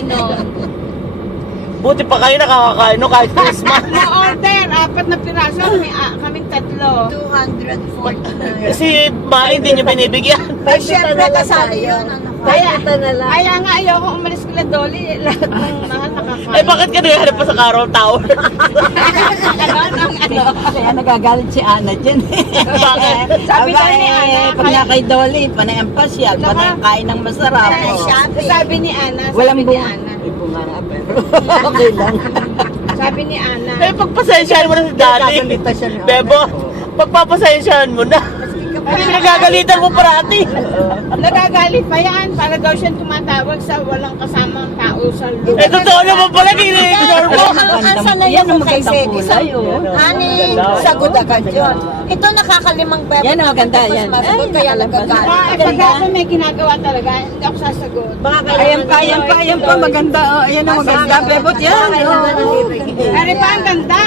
nun. Buti pa kayo nakakakain no kahit Christmas. Na-order, 4 na piraso, kaming 3. 249. Si Ma, hindi niyo binibigyan. Pero syempre kasali yun. Ano ko? Kaya nga ayoko umalis kila Dolly, lahat ng mahal nakakain. Eh bakit ka naghahanap pa sa Carol Tower? Kaya nagagalit si Ana dyan. Bakit? Sabi daw ni Ana, Pag na kay Dolly, panay ang pasyal, panay ang kain ng masarap. Panay oh. shopping. sabi ni Ana, Walang sabi ni bunga. Ana, May bunga na, pero okay lang. sabi ni Ana, Eh pagpasensyahan mo na si Dali. Nagkagalita siya ni Ana. Bebo, pagpapasensyahan mo na. Kasi pinagagalitan mo parati. nagagalit pa yan para daw siya tumatawag sa walang kasamang tao sa lugar. Eh totoo naman pala, kini-ignore mo. Asa na Yan yung ang kay magandang Sedi? kulay, oh. Honey, sagot agad yun. Ito nakakalimang bebe. Yan ang maganda, yan. Masagot Ay, kaya nakalabas. nagagalit. Pag ako may ginagawa talaga, hindi ako sasagot. Ayan pa, maganda. Oh, ayan ang maganda. Bebot yan. Oh. Ano pa ang ganda?